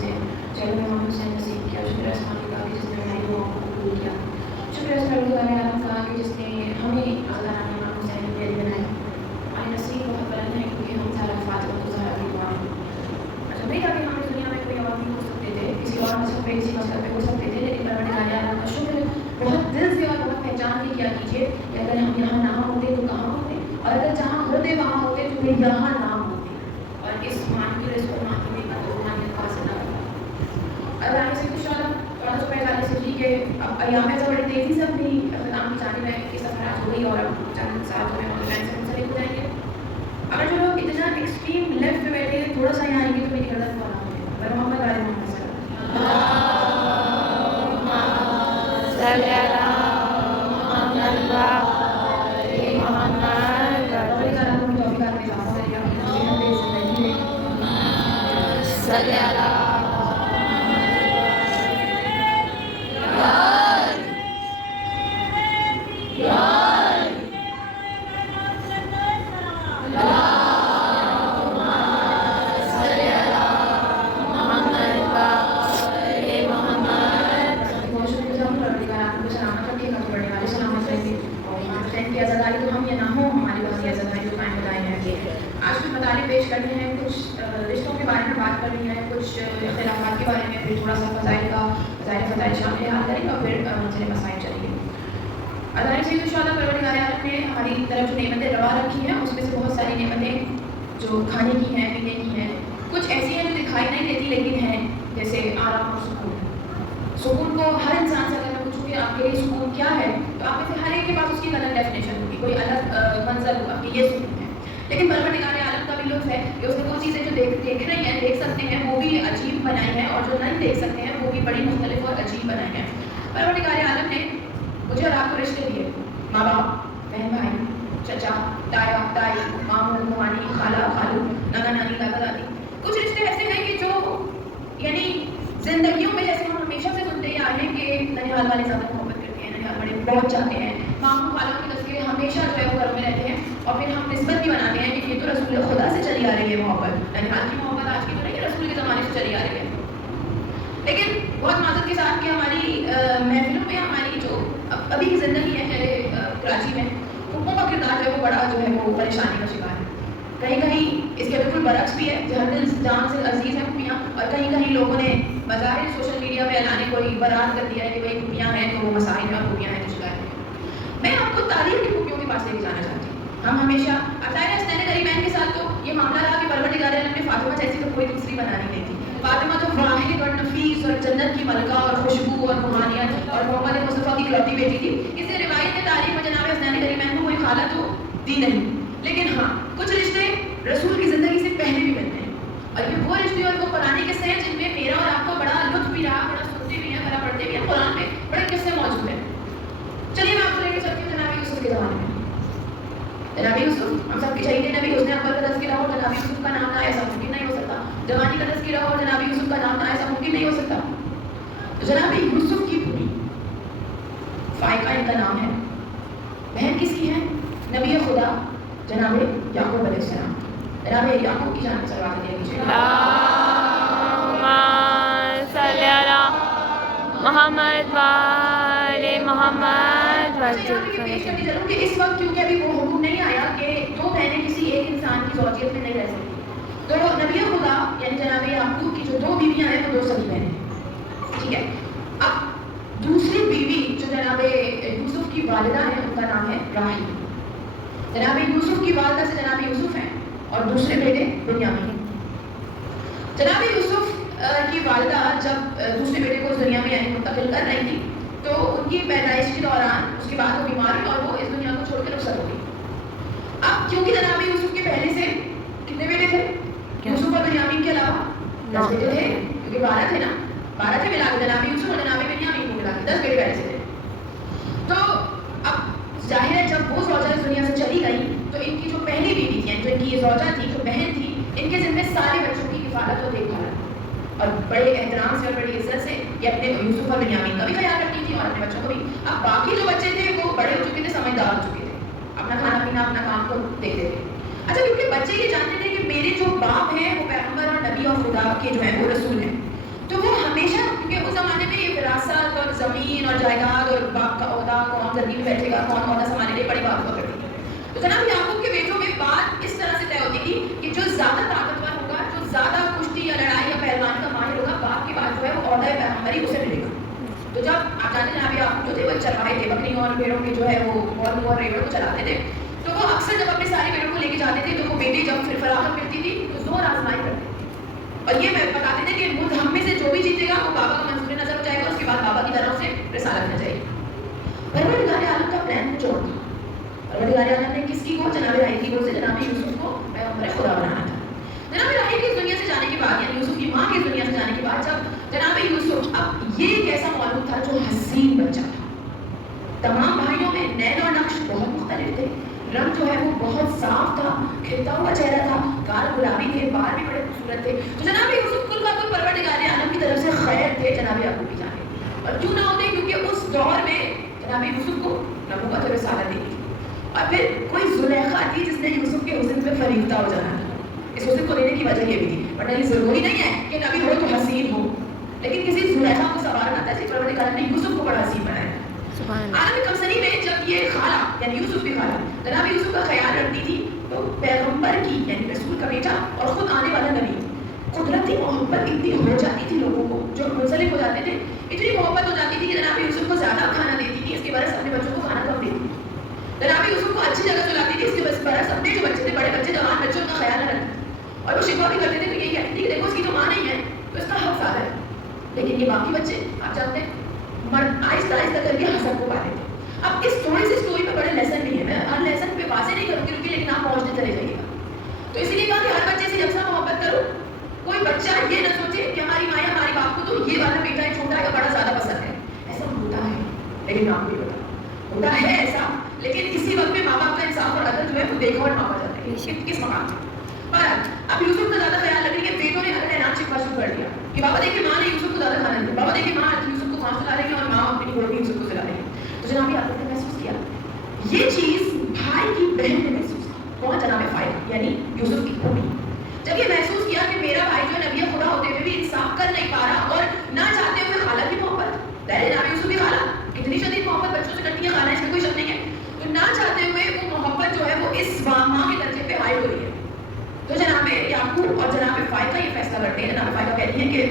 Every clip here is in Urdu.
جس نے جنگ میں امام حسین نصیب کیا، شکر ہے آسمان کا کہ جس نے ہماری دعاؤں کو قبول کیا، شکر ہے پروردگار عالم کا کہ جس نے ہمیں آزادانہ امام حسین کے پیارے بنایا. ہماری نصیب بہت بلند ہے کیونکہ ہم سارا فاطمہ کو زہرا کی دعا ہے. اچھا نہیں تھا کہ ہم اس دنیا میں کوئی اور بھی ہو سکتے تھے، کسی اور مذہب پہ کسی مذہب پہ ہو سکتے تھے، لیکن پروردگار عالم کا شکر بہت دل سے اور بہت پہچان کے کیا کیجیے کہ اگر ہم یہاں نہ ہوتے تو کہاں ہوتے، اور اگر جہاں ہوتے وہاں ہوتے تو پھر یہاں نہ ہوتے. اور اس مانوی رزق اور مانوی نعمت کو روحانیت کا حاصل نہ کرتا. اب آگے سے کچھ 1445 ہجری کے اب ایام سے بڑی تیزی سے اپنی اختتام کی جانب ہے کہ سفرات ہو گئی اور اب چند سال جو ہے آن لائن سے منسلک ہو جائیں گے. اگر جو لوگ اتنا ایکسٹریم لیفٹ پہ بیٹھے ہیں تھوڑا سا یہاں آئیں گے تو میری غلط فارم ہوگی. پر محمد والے محمد صلی پیش کرنے ہیں. کچھ رشتوں کے بارے میں بات کرنی ہے، کچھ اختلافات کے بارے میں، پھر تھوڑا سا فضائل شامل حال کریں گے اور پھر منظر مسائل چلیں گے. اللہ سید الشہداء پروردگار عالم نے ہماری طرف جو نعمتیں روا رکھی ہیں اس میں سے بہت ساری نعمتیں جو کھانے کی ہیں، پینے کی ہیں، کچھ ایسی ہیں جو دکھائی نہیں دیتی لیکن ہیں، جیسے آرام اور سکون. سکون کو ہر انسان سے اگر میں پوچھوں کہ آپ کے لیے سکون کیا ہے تو آپ میں سے ہر ایک کے پاس اس کی الگ ڈیفینیشن ہوگی، کوئی الگ منظر ہوگا کہ یہ سکون ہے. لیکن پروردگار عالم کا بھی لطف ہے کہ اس نے وہ چیزیں جو دیکھ رہے ہیں، دیکھ سکتے ہیں، وہ بھی عجیب بنائی ہیں، اور جو نہیں دیکھ سکتے ہیں وہ بھی بڑی مختلف اور عجیب بنائی ہیں. پروردگار عالم نے مجھے اور آپ کو رشتے دیے، ماں باپ، بہن بھائی، چچا، تایا، تائی، ماموں، ممانی، خالہ، خالو، نانا نانی، دادا دادی. کچھ رشتے ایسے ہیں کہ جو یعنی زندگیوں میں جیسے ہم ہمیشہ سے سنتے ہی آئے ہیں کہ ننیہال والے زیادہ محبت کرتے ہیں، ننیہال والے بہت چاہتے ہیں، ماموں خالوں کی تذکرے ہمیشہ جو ہے وہ گھر میں رہتے ہیں، اور پھر ہم نسبت بھی بناتے ہیں کہ یہ تو رسول خدا سے چلی آ رہی ہے محبت. ننیہال کی محبت آج کی تو نہیں، رسول کے زمانے سے چلی آ رہی ہے. لیکن بہت معذرت کے ساتھ کہ ہماری محفلوں میں ہماری جو ابھی کی زندگی ہے کراچی میں، پھوپھوں کا کردار جو ہے وہ بڑا جو ہے وہ پریشانی کا شکار ہے. کہیں کہیں اس کے بالکل برعکس بھی ہے، جہاں دل جان سے عزیز ہیں پھوپھیاں، اور کہیں کہیں لوگوں نے بظاہر سوشل میڈیا پہ اعلانے کو ہی برات کر دیا ہے کہ بھائی پھوپھیاں ہیں تو وہ مسائل ہیں اور پھوپھیاں ہیں تو شکایت ہیں. میں آپ کو تاریخ کی پھوپھیوں کے پاس لے کے جانا چاہتی ہوں. ہم ہمیشہ عطائے حسنین کریمین کے ساتھ تو یہ معاملہ رہا کہ پروردگار عالم نے فاطمہ جیسی تو کوئی دوسری بنانی نہیں تھی. فاطمہ تو واحد اور نفیس اور جنت کی ملکہ اور خوشبو اور روحانیت اور محمد مصطفیٰ کی اکلوتی بیٹی تھی. اس لیے روایت نے تاریخ میں جناب حسنین کریمین کو کوئی خالہ تو دی نہیں. لیکن ہاں کچھ رشتے رسول کی زندگی سے پہلے بھی بنتے ہیں، اور یہ وہ رشتے اور وہ پرانے قصے ہیں جن میں میرا اور آپ کو بڑا لطف بھی رہا، بڑا سنتے بھی ہیں، بڑا پڑھتے بھی ہیں. قرآن میں بڑے قصے موجود ہیں. چلیے میں آپ کو لے کے چلتی ہوں جناب یوسف کے زمانے میں. جناب یوسف ہم سب کے شہید نبی، اس نے اکبر کا تذکرہ ہو جناب یوسف کا نام نہ آیا، ایسا ممکن نہیں ہو سکتا. جوانی کا تذکرہ ہو جناب یوسف کا نام نہ آیا، ایسا ممکن نہیں ہو سکتا. جناب یوسف کی پوری فائقہ ان کا نام ہے. بہن کس کی ہے؟ نبی خدا جناب یعقوب علیہ السلام. جناب یعقوب کی جانب صلوات دیا کیجیے. اللہم صلی علی محمد وآل محمد. کہ اس وقت کیونکہ ابھی وہ حکم نہیں آیا کہ دو بہنیں کسی ایک انسان کی زوجیت میں نہیں رہ سکتی، تو نبی خدا یعنی جناب یعقوب کی جو دو بیویاں ہیں وہ دو سگی بہنیں ہیں. ٹھیک ہے. اب دوسری بیوی جو جناب یوسف کی والدہ ہے ان کا نام ہے راحیل. جناب یوسف کی والدہ سے جناب یوسف ہیں اور دوسرے بیٹے بنیامین. جناب یوسف کی والدہ جب دوسرے بیٹے کو اس دنیا میں یعنی منتقل کر رہی تھی تو ان کی پیدائش کے دوران اس کے بعد وہ بیمار ہوئی اور وہ اس دنیا کو چھوڑ کے رخصت ہو گئی. اب کیونکہ جناب یوسف کے پہلے سے کتنے بیٹے تھے؟ یوسف اور بنیامین کے علاوہ 10 بیٹے تھے، کیونکہ 12 تھے نا، 12 تھے ملا کے جناب یوسف اور جناب بنیامین کو ملا کے 10 بیٹے پہلے سے تھے. تو اب ظاہر ہے جب وہ زوجہ اس دنیا سے چلی گئی تو ان کی جو پہلی بیوی تھی، جو ان کی یہ زوجہ تھی، جو بہن تھی، ان کے ذمہ سارے بچوں کی حفاظت اور دیکھ بھال، اور بڑے احترام سے اور بڑی عزت سے یہ اپنے یوسف اور بنیامین کا بھی خیال رکھتی تھی اور اپنے بچوں کو بھی. اب باقی جو بچے تھے وہ بڑے ہو چکے تھے، سمجھدار ہو چکے تھے، اپنا کھانا پینا اپنا کام کو دیکھتے تھے. اچھا کیونکہ بچے یہ جانتے تھے کہ میرے جو باپ ہیں وہ پیغمبر اور نبی اور خدا کے جو ہیں وہ رسول ہیں، تو وہ ہمیشہ، کیونکہ اس زمانے میں یہ وراثت اور زمین اور جائیداد اور باپ کا عہدہ، کون زمین میں بیٹھے گا، کون عہدہ سنبھالنے کے لیے بڑی بات ہوا کرتی تھی. تو جناب یعقوب کے بیٹوں میں بات اس طرح سے طے ہوتی تھی کہ جو زیادہ طاقتور ہوگا، جو زیادہ کشتی یا لڑائی یا پہلوانی کا ماہر ہوگا، باپ کے بعد جو ہے وہ عہدہ پیغمبری اسے ملے گا. تو جب آپ جانتے ہیں جناب یعقوب جو تھے وہ چرواہے تھے، بکریوں اور بھیڑوں کے جو ہے وہ اور ریوڑ کو چلاتے تھے. تو وہ اکثر جب اپنے سارے بیٹوں کو لے کے جاتے تھے تو وہ بیٹے جب پھر فراغت ملتی تھی تو زور آزمائی کرتے تھے اور یہ بتاتے تھے کہ مجھ ہم میں سے جو بھی جیتے گا وہ بابا کا منظور نظر ہو جائے گا، اس کے بعد بابا کی طرف سے رسالت مل جائے گی. پروردگار عالم کا پلان کچھ اور تھا. پروردگار عالم نے کس کی کو؟ جناب راہیل کی کو سے جناب یوسف کو پیغمبر خدا بنانا تھا. جناب راہیل کی دنیا سے جانے کے بعد، یعنی یوسف کی ماں کی دنیا سے جانے کے بعد، جب جناب یوسف، اب یہ ایک ایسا مولود تھا جو حسین بچہ تھا. تمام بھائیوں میں نین اور نقش بہت مختلف تھے. رنگ جو ہے وہ بہت صاف تھا، کھلتا ہوا چہرہ تھا، گال گلابی تھے، بال بھی بڑے خوبصورت تھے. تو جناب یوسف کل کا کل پروردگار عالم کی طرف سے خیر تھے جناب یعقوب کی جانب. اور کیوں نہ ہوتے، کیونکہ اس دور میں جناب یوسف کو نبوت اور رسالت دی. اور پھر کوئی زلیخا تھی جس نے یوسف کے حسن پہ فریفتہ ہو جانا تھا. اس حسن کو دینے کی وجہ یہ بھی تھی، ورنہ یہ ضروری نہیں ہے کہ نبی ہو تو حسین ہو، لیکن کسی زلیخا کو سوارنا تھا. اس پروردگار نے یوسف کو بڑا حسین بنایا. عالم کمسنی میں جب یہ خالہ یعنی یوسف کی خالہ جناب یوسف کا خیال رکھتی تھی تو پیغمبر کی یعنی رسول کا بیٹا اور خود آنے والا نبی، قدرتی محبت اتنی ہو جاتی تھی لوگوں کو جو منسلک ہو جاتے تھے، اتنی محبت ہو جاتی تھی کہ جناب یوسف کو زیادہ کھانا دیتی تھی، اس کے برعکس اپنے بچوں کو کھانا کم دیتی تھی. جناب یوسف کو اچھی جگہ سلاتی تھی، اس کے برعکس اپنے جو بچے تھے، بڑے بچے جوان بچوں کا خیال نہ رکھتی. اور وہ شکوہ بھی کرتے تھے تو یہی کہتی تھی کہ دیکھو اس کی تو ماں نہیں ہے تو اس کا حق زیادہ ہے. لیکن یہ باقی بچے آپ جانتے ہیں آہستہ آہستہ کر کے حسن کو پاتے تھے. اب اس تھوڑی سی اسٹوری میں بڑے لیسن نہیں ہے، میں ہر لیسن پہ واضح نہیں کروں گی لیکن آپ پہنچتے چلے جائیے گا. تو اسی لیے کہا کہ ہر بچے سے یکساں محبت کرو. کوئی بچہ یہ نہ سوچے کہ ہماری ماں یا ہمارے باپ کو تو یہ والا بیٹا ہے چھوٹا ہے بڑا زیادہ پسند ہے. ایسا ہوتا ہے لیکن آپ کو ہوتا ہے ایسا، لیکن کسی وقت میں ماں باپ کا انصاف اور عدل جو ہے وہ دیکھا اور ماپا جاتا ہے کس مقام سے. پر اب یوسف کا زیادہ خیال رکھنے کے بیٹوں نے ہر اعلان شکوا شروع کر دیا کہ بابا دیکھیے ماں نے یوسف کو زیادہ کھانا دیا، بابا دیکھیے ماں یوسف کو کہاں سلا رہی ہے اور ماں اپنی گھوڑے یوسف کو سلا رہی ہے. تو جناب آپ نے محسوس کیا یہ چیز بھائی کی بہن نے محسوس کی. کون؟ جناب فائدہ یعنی یوسف کی پھوپھی. جب یہ محسوس کیا کہ میرا بھائی جو نبی خدا ہوتے ہوئے بھی انصاف کر نہیں پا رہا اور نہ چاہتے ہوئے خالہ کی محبت، پہلے جناب یوسف کی خالہ کتنی شدید محبت بچوں سے کرتی ہے، خالہ اس میں کوئی شک نہیں ہے، تو نہ چاہتے ہوئے وہ محبت جو ہے وہ اس ماں کے درجے پہ ہائی ہو رہی ہے. تو جناب یعقوب اور جناب فائدہ یہ فیصلہ کرتے ہیں. جناب فائدہ کہتی ہے کہ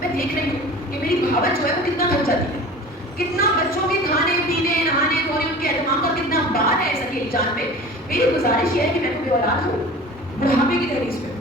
میں دیکھ رہی ہوں کہ میری بھاوت جو ہے وہ کتنا تھک جاتی ہے، کتنا بچوں کے کھانے پینے نہانے دھونے ان کے اہتمام کا کتنا بار ہے ایسا کہ جان پہ. میری گزارش یہ ہے کہ میں کو بے اولاد ہوں بڑھاپے کی تحریر پہ،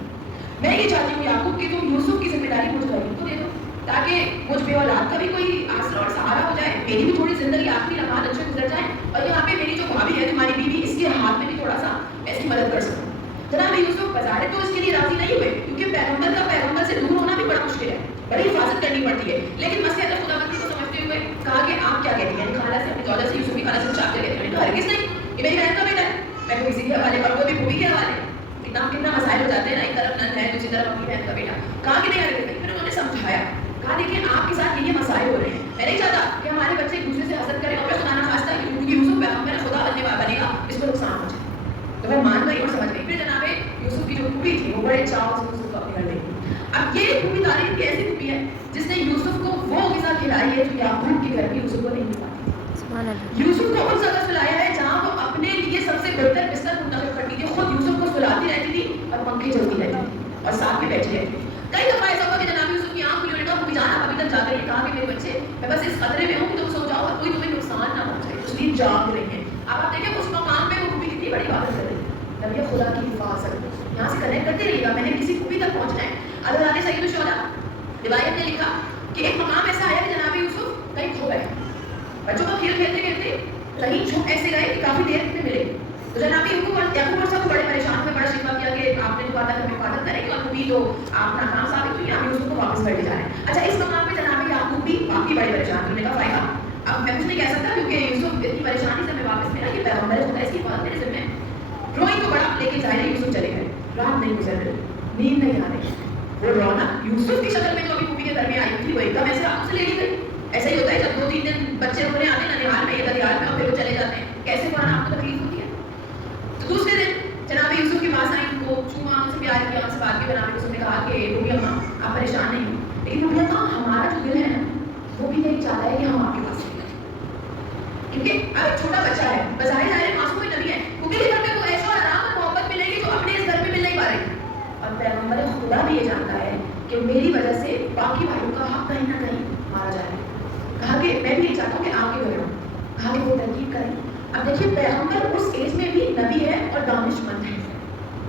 میں یہ چاہتی ہوں یعقوب کہ تم یوسف کی ذمہ داری مجھ غریب کو دے دو تاکہ مجھ بے اولاد کا بھی کوئی آسرا اور سہارا ہو جائے، میری بھی تھوڑی زندگی آخری لمحات اچھے گزر جائیں اور یہاں پہ میری جو بھابھی ہے تمہاری بیوی اس کے ہاتھ میں بھی تھوڑا سا میں اس کی مدد کر سکوں. جناب یوسف بظاہر تو اس کے لیے راضی نہیں ہوئے کیونکہ پیغمبر کا پیغمبر سے دور ہونا بھی بڑا مشکل ہے، بڑی حفاظت کرنی پڑتی ہے. لیکن مسئلہ خدا بندی کو سمجھتے ہوئے کہا کہ آپ کیا کہتی ہیں؟ خالہ سے اپنی دولت سے یوسف کی خالہ سے پوچھا کر کہتے ہیں ہرگز نہیں، یہ میری بہن کا بیٹا ہے، میں کو کسی کے حوالے اور وہ بھی پھوپھی کے حوالے. کتنا مسائل ہو جاتے ہیں نا، ایک طرف نند ہے دوسری طرف اپنی بہن کا بیٹا. کہا کہ نہیں ہرگز نہیں. پھر انہوں نے سمجھایا، کہا دیکھیں آپ کے ساتھ یہ مسائل ہو رہے ہیں، میں نہیں چاہتا کہ ہمارے بچے ایک دوسرے سے حسد کریں اور خدا نہ خواستہ کیونکہ یوسف پیغمبر خدا بنے گا اس کو نقصان ہو جائے. تو وہ مان گئی اور سمجھ گئی. پھر جناب یوسف کی جو پھوپھی تھی وہ بڑے چاؤ سے یوسف کو اپنے گھر لے گئی. اب یہ پھوپھی تعلیم کی ایسی پھوپھی ہے جس نے یوسف کو وہ غذا کھلائی ہے جو یعقوب کے گھر میں یوسف کو نہیں مل پاتی. یوسف کو اس جگہ سلایا ہے جہاں وہ اپنے لیے سب سے بہتر بستر منتخب کرتی تھی، خود یوسف کو سلاتی رہتی تھی اور پنکھے چلتی رہتی تھی اور ساتھ میں بیٹھی رہتی تھی. کئی دفعہ ایسا ہوا کہ جناب یوسف کی آنکھ کھلی ہوئی جانا ابھی تک جاتے ہیں، کہا کہ میرے بچے میں بس اس خطرے میں ہوں کہ تم سو جاؤ اور کوئی تمہیں نقصان نہ پہنچائے، اس لیے جاگ رہی ہیں. اب آپ دیکھیں اس مقام پہ وہ بھی کتنی بڑی بات کر رہی ہے، نبی خدا کی حفاظت. یہاں سے کنیکٹ کرتے رہیے گا، میں نے کسی خوبی تک پہنچنا ہے. حضرت سید الشہداء روایت نے لکھا کہ ایک مقام ایسا آیا کہ جناب یوسف کہیں کھو گئے، بچوں کا کھیل کھیلتے کھیلتے کہیں چھپ ایسے گئے کہ کافی دیر میں ملے. تو جناب یعقوب صاحب کو بڑے پریشان ہوئے، بڑا شکوہ کیا کہ آپ نے جو کہا تھا کہ ہم حفاظت کریں گے اور وہ بھی تو آپ ناکام ثابت ہوئی، آپ یوسف کو واپس کر لے جا رہے ہیں. اچھا اس مقام پہ جناب یعقوب بھی باقی بڑے پریشان ہونے کا فائدہ اب میں کچھ نہیں کہہ سکتا کیونکہ یوسف اتنی پریشانی سے میں واپس ملا کہ پیغمبر خدا اس کی بات میرے ذمہ ہے. روئی کو بڑا لے کے جائے یوسف چلے گئے، رات نہیں گزر رہی، نیند نہیں آ رہی. وہ رونا یوسف کی شکل میں جو ابھی پھوپھی کے گھر میں آئی تھی وہ ایک دم ایسے آپ سے لے لی گئی. ایسا ہی ہوتا ہے جب 2-3 دن بچے رونے آتے ہیں ننیال میں یا ددیال میں اور پھر وہ چلے جاتے ہیں، کیسے قرآن آپ کو تکلیف ہوتی ہے. تو دوسرے دن جناب یوسف کے پاس آئی، ان کو چھوما، ان سے پیار کیا، ان سے بات کی. جناب یوسف نے کہا کہ بھوبی اماں آپ پریشان نہیں ہو، لیکن بھوبی اماں چھوٹا بچہ ہے، بظاہر ظاہر معصوم نبی ہے، کیونکہ اس گھر میں وہ عیش اور آرام اور محبت ملے گی جو اپنے اس گھر میں مل نہیں پا رہی. اور پیغمبر خدا بھی یہ جانتا ہے کہ میری وجہ سے باقی بھائیوں کا حق کہیں نہ کہیں مارا جائے. کہا کہ میں بھی یہ چاہتا ہوں کہ آپ کے گھر ہوں. کہا کہ وہ ترکیب کریں. اب دیکھیے پیغمبر اس ایج میں بھی نبی ہے اور دانش مند ہے.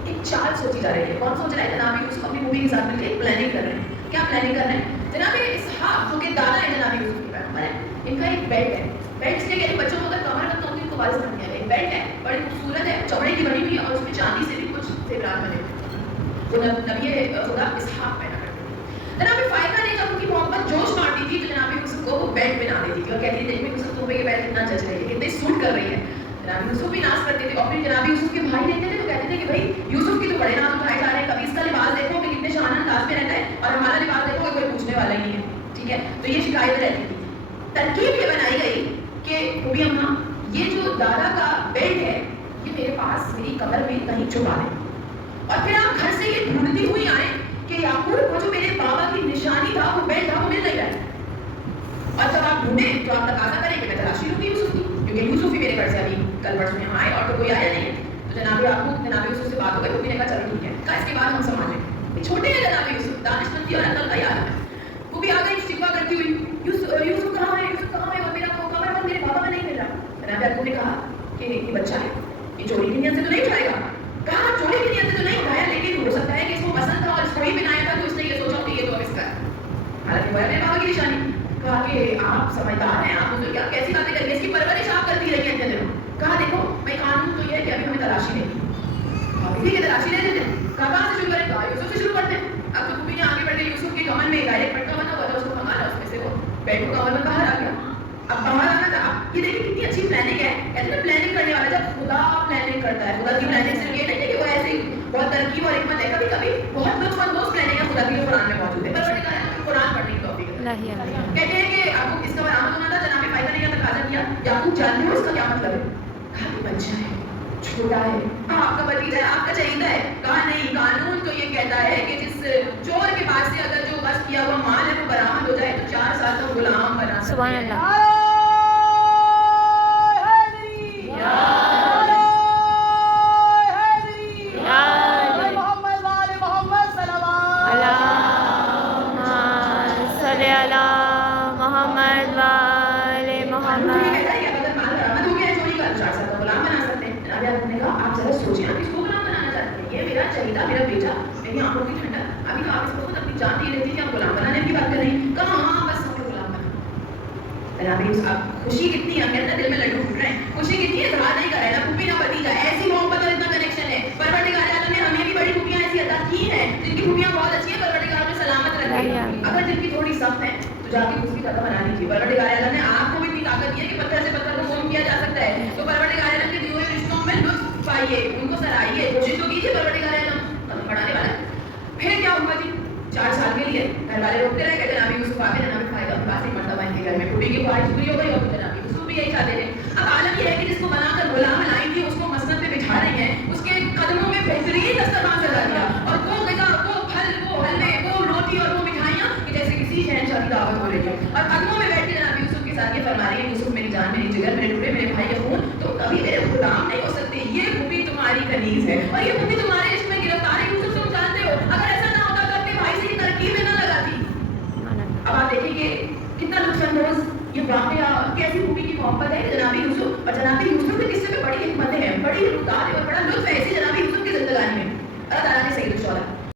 ایک چال سوچی جا رہی ہے. کون سوچ رہا ہے؟ جناب یوسف اپنی مووی کے ساتھ مل کے پلاننگ کر رہے ہیں. کیا پلاننگ کر رہے ہیں؟ جناب اسحاق جو کہ دادا ہے جناب یوسف کے پیغمبر ہے، ان کا ایک بیلٹ ہے. بیلٹ اس لیے کہ بچوں کو اگر کمر میں تو ان کو وارث بن گیا. ایک بیلٹ ہے بڑی خوبصورت ہے، چمڑے کی بنی ہوئی ہے اور اس میں چاندی سے بھی کچھ زیورات بنے ہوئے. وہ نبی خدا اسحاق پیدا کرتے ہیں. جناب فائدہ نہیں جب ان کی محبت جوش مارتی تھی تو جناب یوسف کو وہ بیلٹ پہنا دیتی تھی اور کہتی تھی دیکھ یوسف تمہیں یہ بیلٹ کتنا جچ رہی ہے، کتنی سوٹ کر رہی ہے. جناب یوسف بھی ناز کرتے تھے اور پھر جناب یوسف کے بھائی دیکھتے تھے تو کہتے تھے کہ بھائی یوسف کی تو بڑے نام اٹھائے جا رہے ہیں. کبھی اس کا لباس دیکھو کہ کتنے شان انداز میں رہتا ہے اور ہمارا لباس دیکھو کہ کوئی پوچھنے والا ہی نہیں ہے. ٹھیک ہے، تو یہ شکایت رہتی تھی. ترکیب یہ بنائی گئی کہ خوبی اماں یہ جو دادا کا بیلٹ ہے یہ میرے پاس میری قبر میں کہیں چھپا دیں اور پھر آپ گھر سے یہ ڈھونڈتی ہوئی آئیں کہ یعقوب وہ جو میرے بابا کی نشانی تھا وہ بیلٹ تھا وہ مل نہیں رہا ہے. اور جب آپ ڈھونڈیں تو آپ تقاضا کریں کہ میں تلاشی لوں گی یوسف کی، کیونکہ یوسف ہی میرے گھر سے ابھی کل پرسوں یہاں آئے اور تو کوئی آیا نہیں ہے. تو جناب یعقوب جناب یوسف سے بات ہو گئی. خوبی نے کہا چلو ٹھیک ہے، کہا اس کے بعد ہم سنبھال لیں. چھوٹے ہیں جناب یوسف، دانش مندی اور عقل کا ہی عالم ہے. خوبی آ گئی شکوا کرتی ہوئی یوسف کہاں ہے، یوسف کہاں ہے، اور میرا کمر بند میرے بابا کا نہیں مل رہا. جناب یعقوب نے کہا کہ یہ بچہ ہے، یہ چوری کی نیت سے تو نہیں اٹھائے گا. کہا چوری کی نیت سے تو نہیں اٹھایا لیکن ہو سکتا ہے کہ اس کو پسند تھا اور اس کو ہی بنایا تھا تو اس نے یہ سوچا کہ یہ تو اب اس کا ہے. حالانکہ وہ ہے میرے بابا کی نشانی. کہا کہ آپ سمجھدار ہیں، آپ کیا کیسی باتیں کریے، اس کی پرورش آپ کرتی رہی ہیں اتنے دنوں. کہا دیکھو بھائی قانون تو یہ ہے کہ ابھی ہمیں تلاشی نہیں ٹھیک ہے، تلاشی نہیں دیتے. کہاں سے شروع کریں؟ کہا یوسف سے شروع کرتے ہیں. اب تو خوبی نے آگے بڑھ کے یوسف کے کمر میں ڈائریکٹ پٹکا بنا ہوا تھا، اس کو پھنگانا، اس میں سے وہ بیٹ کو کمر میں باہر آ گیا. اب باہر آنا تھا. اب یہ دیکھیں کتنی اچھی پلاننگ ہے. کہتے ہیں پلاننگ کرنے والا جب خدا پلاننگ کرتا ہے، خدا کی پلاننگ صرف یہ نہیں ہے کہ وہ ایسے ہی بہت ترکیب اور حکمت ہے، کبھی کبھی بہت لطف اندوز پلاننگ ہے خدا کی جو قرآن میں موجود ہے. پروردگار نے قرآن پڑھنے کی توفیق دی. کہتے ہیں کہ آپ کو اس کا برآمد ہونا تھا. جناب فائدہ نہیں کا تقاضا کیا. یعقوب جانتے ہو اس کا کیا مطلب ہے؟ کہا کہ بچہ ہے، چھوٹا ہے، آپ کا بھتیجا ہے، آپ کا چہیتا ہے. کہا نہیں، قانون تو یہ کہتا ہے کہ جس چور کے پاس سے اگر جو غصب کیا ہوا مال ہے وہ برآمد ہو جائے تو 4 سال کا غلام بنا. سبحان اللہ. چاہیے میرا بیٹا میری آنکھوں کی ٹھنڈک. ابھی تو آپ اس کو خود اپنی جان دے رہی تھی کہ آپ غلام بنانے کی بات کر رہی ہیں. کہاں ہاں بس ہمیں غلام بنا. اب خوشی کتنی ہے، میرے دل میں لڈو پھوٹ رہے ہیں. خوشی کتنی ہے، اظہار نہیں کر رہے نا پھوپھی نہ بھتیجا. ایسی محبت اور اتنا کنیکشن ہے. پروردگار عالم نے ہمیں بھی بڑی پھوپھیاں ایسی عطا کی ہیں جن کی پھوپھیاں بہت اچھی ہیں. پروردگار نے سلامت رکھے. اگر جن کی تھوڑی سخت ہے تو جا کے اس کی قدم بنا لیجیے. پروردگار عالم نے آپ کو بھی اتنی طاقت دی ہے کہ پتھر سے پتھر کو موم کیا جا سکتا ہے. تو پروردگار عالم کے دیے ہوئے رشتوں میں لطف پائیے، ان کو سرائیے، کوشش تو کیجیے. پروردگار عالم بڑھانے والا ہے. پھر کیا ہوا جی؟ 4 سال کے لیے گھر والے روکتے رہے کہ جناب یوسف آ کے جناب فائدہ پاس ہی مرتبہ ان کے گھر میں پھوپھی کی خواہش پوری ہو گئی اور جناب یوسف بھی یہی چاہتے تھے. اب عالم یہ ہے کہ جس کو بنا کر غلام لائی تھی اس کو مسند پہ بٹھا رہی ہیں، اس کے قدموں میں بہترین دسترخوان سجا دیا اور وہ غذا، وہ پھل، وہ حلوے، وہ روٹی اور وہ مٹھائیاں کہ جیسے کسی شہنشاہ کی دعوت ہو رہی ہے. اور قدموں میں بیٹھ کے جناب یوسف کے ساتھ یہ فرما رہی ہے یوسف میری جان، میری جگر، میرے ٹکڑے، میرے بھائی کا خون، تم کبھی میرے غلام نہیں ہو سکتے. یہ پھوپھی تمہاری کنیز ہے اور یہ پھوپھی تمہارے عشق میں گرفتار ہے. یوسف تم جانتے ہو اگر ایسا نہ ہوتا تو اپنے بھائی سے یہ ترکیب میں نہ لگاتی. اب آپ دیکھیں کہ کتنا لطف اندوز یہ واقعہ، کیسی پھوپھی کی محبت ہے. جناب یوسف اور جناب یوسف کے قصے میں بڑی حکمتیں ہیں، بڑی رفتار ہے اور بڑا لطف ہے ایسی جناب یوسف کی زندگانی میں. اللہ تعالیٰ نے سید الشہداء